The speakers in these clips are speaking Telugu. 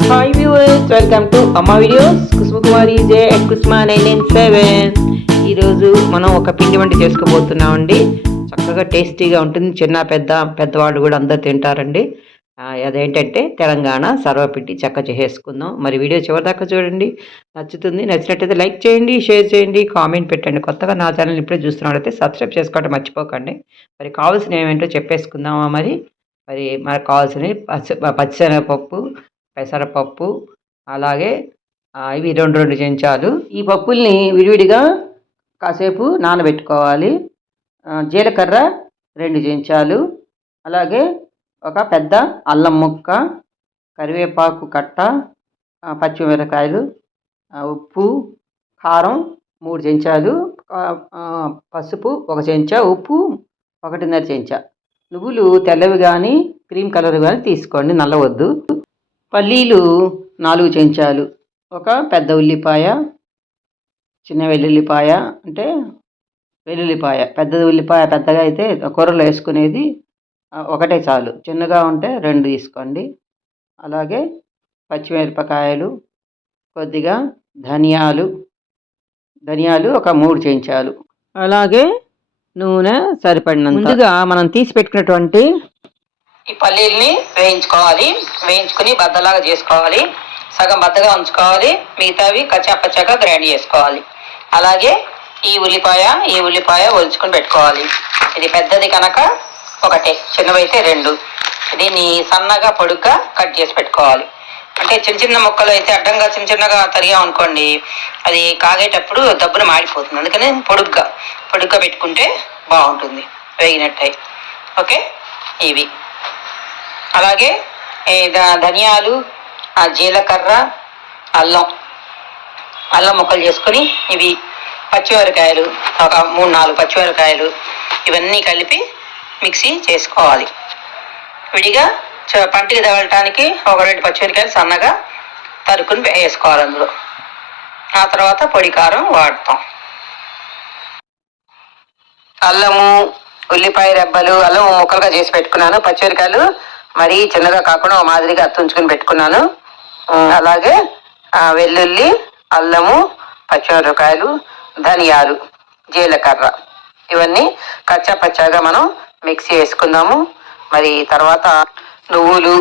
హాయ్ వ్యూవర్స్ వెల్కమ్ టు అమ్మ videos Kusumakumari J and Kusma nine nine seven ఈరోజు మనం ఒక పిండి వంట చేసుకోబోతున్నామండి. చక్కగా టేస్టీగా ఉంటుంది. చిన్న పెద్ద పెద్దవాళ్ళు కూడా అందరు తింటారండి. అదేంటంటే తెలంగాణ సర్వపిండి చక్క చేసేసుకుందాం మరి వీడియో చివరిదాకా చూడండి. నచ్చుతుంది నచ్చినట్టయితే లైక్ చేయండి షేర్ చేయండి కామెంట్ పెట్టండి. కొత్తగా నా ఛానల్ ఇప్పుడే చూస్తున్నట్టయితే సబ్స్క్రైబ్ చేసుకోవడం మర్చిపోకండి. మరి కావాల్సిన ఏమేంటో చెప్పేసుకుందామా మరి? మరి మనకు కావాల్సినవి పచ్చి పచ్చిశనగపప్పు పెసరపప్పు అలాగే ఇవి రెండు రెండు చెంచాలు. ఈ పప్పుల్ని విడివిడిగా కాసేపు నానబెట్టుకోవాలి. జీలకర్ర రెండు చెంచాలు అలాగే ఒక పెద్ద అల్లం ముక్క కరివేపాకు కట్ట పచ్చిమిరకాయలు ఉప్పు కారం మూడు చెంచాలు పసుపు ఒక చెంచా ఉప్పు ఒకటిన్నర చెంచా. నువ్వులు తెల్లవి కానీ క్రీమ్ కలర్ కానీ తీసుకోండి నల్లవద్దు. పల్లీలు నాలుగు చెంచాలు. ఒక పెద్ద ఉల్లిపాయ చిన్న వెల్లుల్లిపాయ అంటే వెల్లుల్లిపాయ. పెద్ద ఉల్లిపాయ పెద్దగా అయితే కూరలో వేసుకునేది ఒకటే చాలు. చిన్నగా ఉంటే రెండు తీసుకోండి. అలాగే పచ్చిమిరపకాయలు కొద్దిగా ధనియాలు. ధనియాలు ఒక మూడు చెంచాలు. అలాగే నూనె సరిపడినంత. ముందుగా మనం తీసి పెట్టుకున్నటువంటి ఈ పల్లీల్ని వేయించుకోవాలి. వేయించుకుని బద్దలాగా చేసుకోవాలి. సగం బద్దగా ఉంచుకోవాలి. మిగతావి కచ్చాపచ్చాగా గ్రైండ్ చేసుకోవాలి. అలాగే ఈ ఉల్లిపాయ ఈ ఉల్లిపాయ ఒలుచుకుని పెట్టుకోవాలి. ఇది పెద్దది కనుక ఒకటే చిన్నవైతే రెండు. దీన్ని సన్నగా పొడుగ్గా కట్ చేసి పెట్టుకోవాలి. అంటే చిన్న చిన్న ముక్కలు అయితే అడ్డంగా చిన్న చిన్నగా తరిగా అనుకోండి అది కాగేటప్పుడు దబ్బున మాడిపోతుంది. అందుకని పొడుగ్గా పొడుగ్గా పెట్టుకుంటే బాగుంటుంది. వేగినట్టయి ఓకే? ఇవి. అలాగే ధనియాలు ఆ జీలకర్ర అల్లం అల్లం ముక్కలు చేసుకొని ఇవి పచ్చిమిరకాయలు ఒక మూడు నాలుగు పచ్చిమిరకాయలు ఇవన్నీ కలిపి మిక్సీ చేసుకోవాలి. విడిగా చ- పంటికి తగలటానికి ఒక రెండు పచ్చిమిరకాయలు సన్నగా తరుకుని వేసుకోవాలి అందులో. ఆ తర్వాత పొడి కారం వాడతాం. అల్లము ఉల్లిపాయ రెబ్బలు అల్లం ముక్కలుగా చేసి పెట్టుకున్నాను. పచ్చిమిరకాయలు మరీ చిన్నగా కాకుండా ఓ మాదిరిగా అత్తుంచుకుని పెట్టుకున్నాను. అలాగే వెల్లుల్లి అల్లము పచ్చిమిరపకాయలు ధనియాలు జీలకర్ర ఇవన్నీ కచ్చా పచ్చాగా మనం మిక్సీ వేసుకుందాము మరి తర్వాత నువ్వులు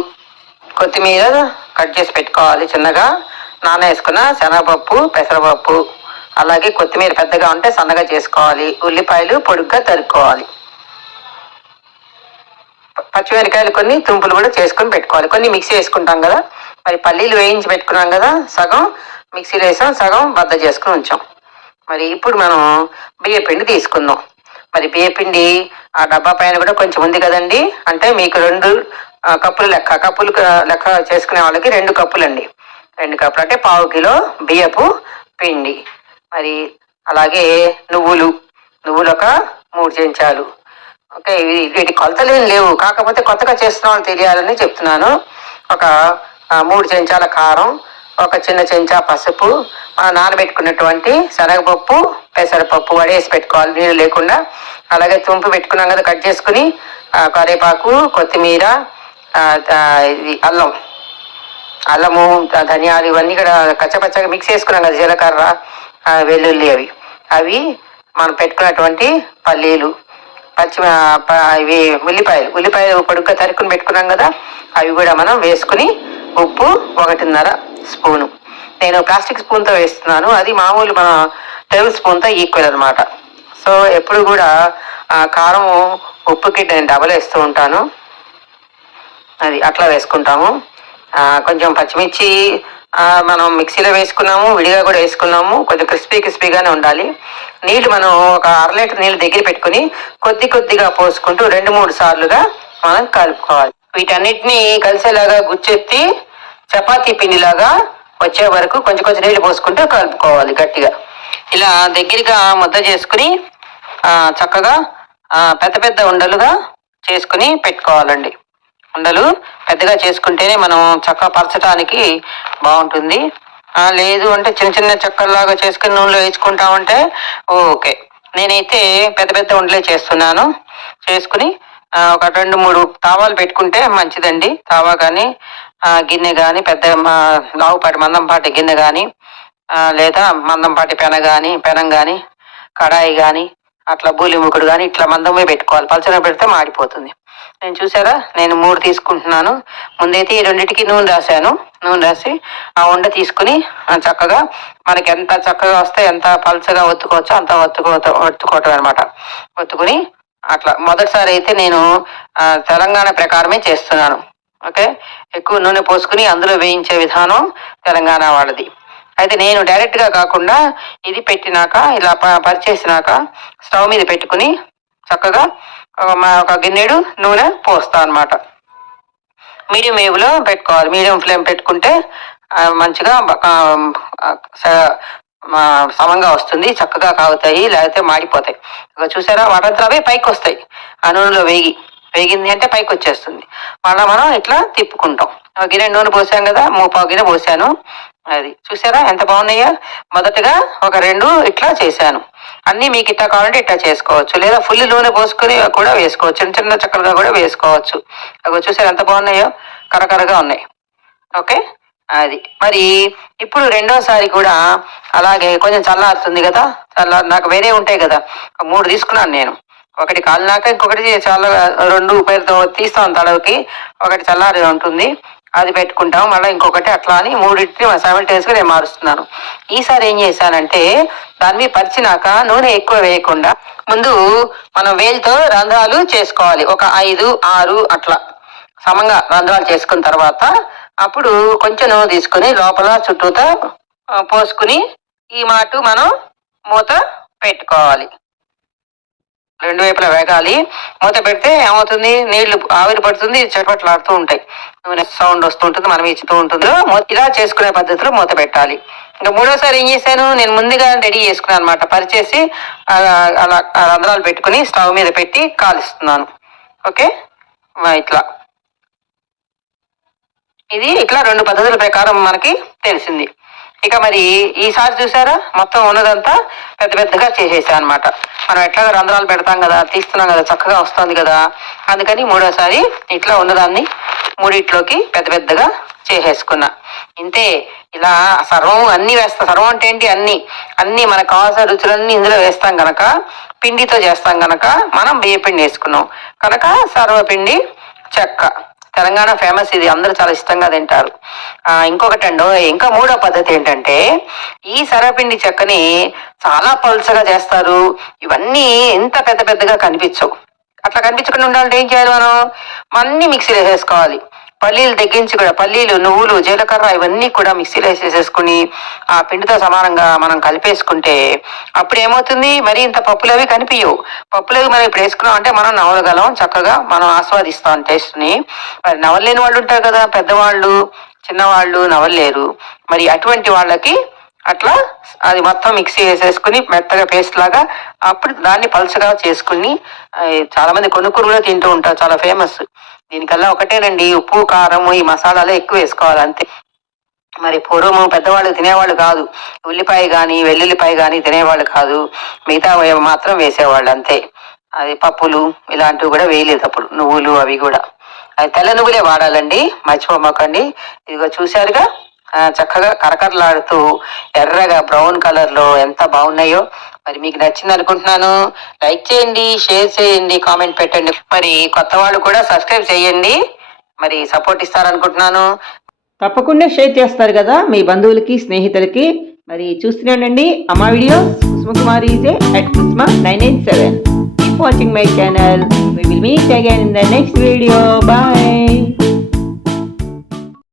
కొత్తిమీర కట్ చేసి పెట్టుకోవాలి చిన్నగా. నాన వేసుకున్న శనగపప్పు పెసరపప్పు అలాగే కొత్తిమీర పెద్దగా ఉంటే సన్నగా చేసుకోవాలి. ఉల్లిపాయలు పొడుగ్గా తరుక్కోవాలి. పచ్చిమిరకాయలు కొన్ని తుంపులు కూడా చేసుకొని పెట్టుకోవాలి. కొన్ని మిక్సీ వేసుకుంటాం కదా. మరి పల్లీలు వేయించి పెట్టుకున్నాం కదా సగం మిక్సీలో వేసాం సగం బద్ద చేసుకుని ఉంచాం. మరి ఇప్పుడు మనం బియ్యపిండి తీసుకుందాం. మరి బియ్యపిండి ఆ డబ్బా పైన కూడా కొంచెం ఉంది కదండి. అంటే మీకు రెండు కప్పులు లెక్క కప్పులు లెక్క చేసుకునే వాళ్ళకి రెండు కప్పులు అండి రెండు కప్పులు అంటే పావు కిలో బియ్యపు పిండి. మరి అలాగే నువ్వులు నువ్వులు ఒక మూడు చెంచాలు. ఓకే వీటి కొలతలు ఏం లేవు. కాకపోతే కొత్తగా చేస్తున్నామని తెలియాలని చెప్తున్నాను. ఒక మూడు చెంచాల కారం ఒక చిన్న చెంచా పసుపు నానబెట్టుకున్నటువంటి శనగపప్పు పెసరపప్పు వడేసి పెట్టుకోవాలి. నీళ్ళు లేకుండా. అలాగే తుంపు పెట్టుకున్నాం కదా కట్ చేసుకుని కరేపాకు కరివేపాకు కొత్తిమీర ఇది అల్లం. అల్లము ధనియాలు ఇవన్నీ కూడా కచ్చపచ్చగా మిక్స్ చేసుకున్నాం కదా జీలకర్ర వెల్లుల్లి అవి. అవి మనం పెట్టుకున్నటువంటి పల్లీలు పచ్చి ఇవి ఉల్లిపాయలు. ఉల్లిపాయలు పొడుగ్గా తరుక్కుని పెట్టుకున్నాం కదా అవి కూడా మనం వేసుకుని ఉప్పు ఒకటిన్నర స్పూను. నేను ప్లాస్టిక్ స్పూన్తో వేస్తున్నాను. అది మామూలు మన టేబుల్ స్పూన్తో ఈక్వల్ అనమాట సో ఎప్పుడు కూడా కారం ఉప్పుకి నేను డబల్ వేస్తూ ఉంటాను. అది అట్లా వేసుకుంటాము. కొంచెం పచ్చిమిర్చి మనం మిక్సీలో వేసుకున్నాము విడిగా కూడా వేసుకున్నాము కొంచెం క్రిస్పీ క్రిస్పీగానే ఉండాలి. నీళ్ళు మనం ఒక అర లీటర్ నీళ్ళు దగ్గర పెట్టుకుని కొద్ది కొద్దిగా పోసుకుంటూ రెండు మూడు సార్లుగా మనం కలుపుకోవాలి. వీటన్నిటిని కలిసేలాగా గుచ్చెత్తి చపాతీ పిండిలాగా వచ్చే వరకు కొంచెం కొంచెం నీళ్ళు పోసుకుంటూ కలుపుకోవాలి గట్టిగా. ఇలా దగ్గరగా ముద్ద చేసుకుని చక్కగా పెద్ద పెద్ద ఉండలుగా చేసుకుని పెట్టుకోవాలండి. ఉండలు పెద్దగా చేసుకుంటేనే మనం చక్క పరచడానికి బాగుంటుంది. లేదు అంటే చిన్న చిన్న చెక్కల్లాగా చేసుకుని నూనెలో వేసుకుంటామంటే ఓకే. నేనైతే పెద్ద పెద్ద ఉండలే చేస్తున్నాను. చేసుకుని ఒక రెండు మూడు తావాలు పెట్టుకుంటే మంచిదండి. తావా కానీ గిన్నె కానీ పెద్ద లావుపాటి మందంపాటి గిన్నె కానీ లేదా మందంపాటి పెన కానీ పెనం కానీ కడాయి కానీ అట్లా బూలి ముకుడు కానీ ఇట్లా మందమే పెట్టుకోవాలి. పలచన పెడితే మాడిపోతుంది. నేను చూసారా? నేను మూడు తీసుకుంటున్నాను. ముందైతే ఈ రెండింటికి నూనె రాశాను. నూనె రాసి ఆ ఉండ తీసుకుని చక్కగా మనకి ఎంత చక్కగా వస్తే ఎంత పలచగా ఒత్తుకోవచ్చో అంత ఒత్తుకో ఒత్తుకోవటం అనమాట ఒత్తుకుని అట్లా మొదటిసారి అయితే నేను తెలంగాణ ప్రకారమే చేస్తున్నాను. ఓకే? ఎక్కువ నూనె పోసుకుని అందులో వేయించే విధానం తెలంగాణ వాళ్ళది. అయితే నేను డైరెక్ట్గా కాకుండా ఇది పెట్టినాక ఇలా ప- పరిచేసినాక స్టవ్ మీద పెట్టుకుని చక్కగా ఒక గిన్నెడు నూనె పోస్తా అన్నమాట. మీడియం వేవ్లో పెట్టుకోవాలి. మీడియం ఫ్లేమ్ పెట్టుకుంటే మంచిగా సమంగా వస్తుంది చక్కగా కాగుతాయి లేకపోతే మాడిపోతాయి. ఇక చూసారా? వాటంతా అవి పైకి వస్తాయి ఆ నూనెలో వేగి వేగింది అంటే పైకి వచ్చేస్తుంది మళ్ళీ మనం ఇట్లా తిప్పుకుంటాం. ఒక గిన్నె నూనె పోసాం కదా మూపావు గిన్నె పోసాను. అది చూసారా? ఎంత బాగున్నాయో? మొదటగా ఒక రెండు ఇట్లా చేశాను. అన్ని మీకు ఇట్లా కావాలంటే ఇట్లా చేసుకోవచ్చు. లేదా ఫుల్ నూనె పోసుకొని కూడా వేసుకోవచ్చు. చిన్న చిన్న చక్కలుగా కూడా వేసుకోవచ్చు. అవి చూసారు ఎంత బాగున్నాయో? కరకరగా ఉన్నాయి. ఓకే? అది. మరి ఇప్పుడు రెండోసారి కూడా అలాగే కొంచెం చల్లారుతుంది కదా? చల్ల నాకు వేరే ఉంటాయి కదా? ఒక మూడు తీసుకున్నాను నేను. ఒకటి కాలినాక ఇంకొకటి చాలా రెండు పేరుతో తీస్తాను తడవకి ఒకటి చల్లారి ఉంటుంది. అది పెట్టుకుంటాం మళ్ళీ ఇంకొకటి అట్లా అని మూడింటిని సెవెంటీస్గా నేను మారుస్తున్నాను. ఈసారి ఏం చేశానంటే దాని మీద పరిచినాక నూనె ఎక్కువ వేయకుండా ముందు మనం వేలితో రంధ్రాలు చేసుకోవాలి. ఒక ఐదు ఆరు అట్లా. సమంగా రంధ్రాలు చేసుకున్న తర్వాత అప్పుడు కొంచెం నూనె తీసుకుని లోపల చుట్టూతో పోసుకుని ఈ మాటు మనం మూత పెట్టుకోవాలి. రెండు వైపులా వేగాలి. మూత పెడితే ఏమవుతుంది? నీళ్ళు ఆవిరి పడుతుంది చటపట్లాడుతూ ఉంటాయి. సౌండ్ వస్తూ ఉంటుంది మనం ఇచ్చుతూ ఉంటుంది. ఇలా చేసుకునే పద్ధతిలో మూత పెట్టాలి. ఇంకా మూడోసారి ఏం చేశాను? నేను ముందుగా రెడీ చేసుకున్నాను అనమాట పరిచేసి అలా రంధ్రాలు పెట్టుకుని స్టవ్ మీద పెట్టి కాలుస్తున్నాను. ఓకే? ఇట్లా. ఇది ఇట్లా రెండు పద్ధతుల ప్రకారం మనకి తెలిసింది. ఇక మరి ఈసారి చూసారా? మొత్తం ఉన్నదంతా పెద్ద పెద్దగా చేసేసా అనమాట మనం ఎట్లాగో రంధ్రాలు పెడతాం కదా తీస్తున్నాం కదా చక్కగా వస్తుంది కదా. అందుకని మూడోసారి ఇట్లా ఉన్నదాన్ని మూడిట్లోకి పెద్ద పెద్దగా చేసేసుకున్నా. ఇంతే ఇలా సర్వం అన్ని వేస్తాం సర్వం అంటే ఏంటి అన్ని? అన్ని మనకు కావాల్సిన రుచులన్నీ ఇందులో వేస్తాం గనక పిండితో చేస్తాం గనక మనం బియ్య పిండి వేసుకున్నాం. కనుక సర్వపిండి చెక్క. తెలంగాణ ఫేమస్ ఇది. అందరూ చాలా ఇష్టంగా తింటారు. ఇంకొకటి అండో ఇంకా మూడో పద్ధతి ఏంటంటే ఈ సరపిండి చెక్కని చాలా పలుచగా చేస్తారు. ఇవన్నీ ఎంత పెద్ద పెద్దగా కనిపించవు. అట్లా కనిపించకుండా ఉండాలంటే ఏం చేయాలి మనం? అన్ని మిక్సీలో వేసుకోవాలి పల్లీలు తగ్గించి కూడా పల్లీలు నువ్వులు జీలకర్ర ఇవన్నీ కూడా మిక్సీలో వేసేసేసుకుని ఆ పిండితో సమానంగా మనం కలిపేసుకుంటే అప్పుడు ఏమవుతుంది? మరి ఇంత పప్పులు అవి కనిపించవు పప్పులు అవి మనం ఇప్పుడు వేసుకున్నాం అంటే మనం నవలగలం చక్కగా మనం ఆస్వాదిస్తాం టేస్ట్ని. మరి నవలేని వాళ్ళు ఉంటారు కదా పెద్దవాళ్ళు చిన్నవాళ్ళు నవలేరు మరి అటువంటి వాళ్ళకి అట్లా అది మొత్తం మిక్సీ వేసేసుకుని మెత్తగా పేస్ట్ లాగా అప్పుడు దాన్ని పలుచగా చేసుకుని చాలా మంది కొనుక్కుని కూడా తింటూ ఉంటారు చాలా ఫేమస్ దీనికల్లా ఒకటేనండి ఉప్పు కారం ఈ మసాలాలు ఎక్కువ వేసుకోవాలి అంతే. మరి పూర్వము పెద్దవాళ్ళు తినేవాళ్ళు కాదు. ఉల్లిపాయ కానీ వెల్లుల్లిపాయ కానీ తినేవాళ్ళు కాదు. మిగతా మాత్రం వేసేవాళ్ళు అంతే. అది పప్పులు ఇలాంటివి కూడా వేయలేదు అప్పుడు నువ్వులు అవి కూడా. అది తెల్ల నువ్వులే వాడాలండి మర్చిపోమాకండి. ఇదిగో చూశారుగా? చక్కగా కరకరలాడుతూ ఎర్రగా బ్రౌన్ కలర్లో ఎంత బాగున్నాయో మరి మీకు నచ్చింది అనుకుంటున్నాను. లైక్ చేయండి షేర్ చేయండి కామెంట్ పెట్టండి. మరి కొత్త వాళ్ళు కూడా సబ్స్క్రైబ్ చేయండి. మరి సపోర్ట్ ఇస్తారనుకుంటున్నాను. తప్పకుండా షేర్ చేస్తారు కదా మీ బంధువులకి స్నేహితులకి. మరి చూస్తూనే ఉండండి. అమ్మా video Kusuma Kumari ఇజే at Kusma nine eight seven. Keep watching my channel we will meet again in the next video bye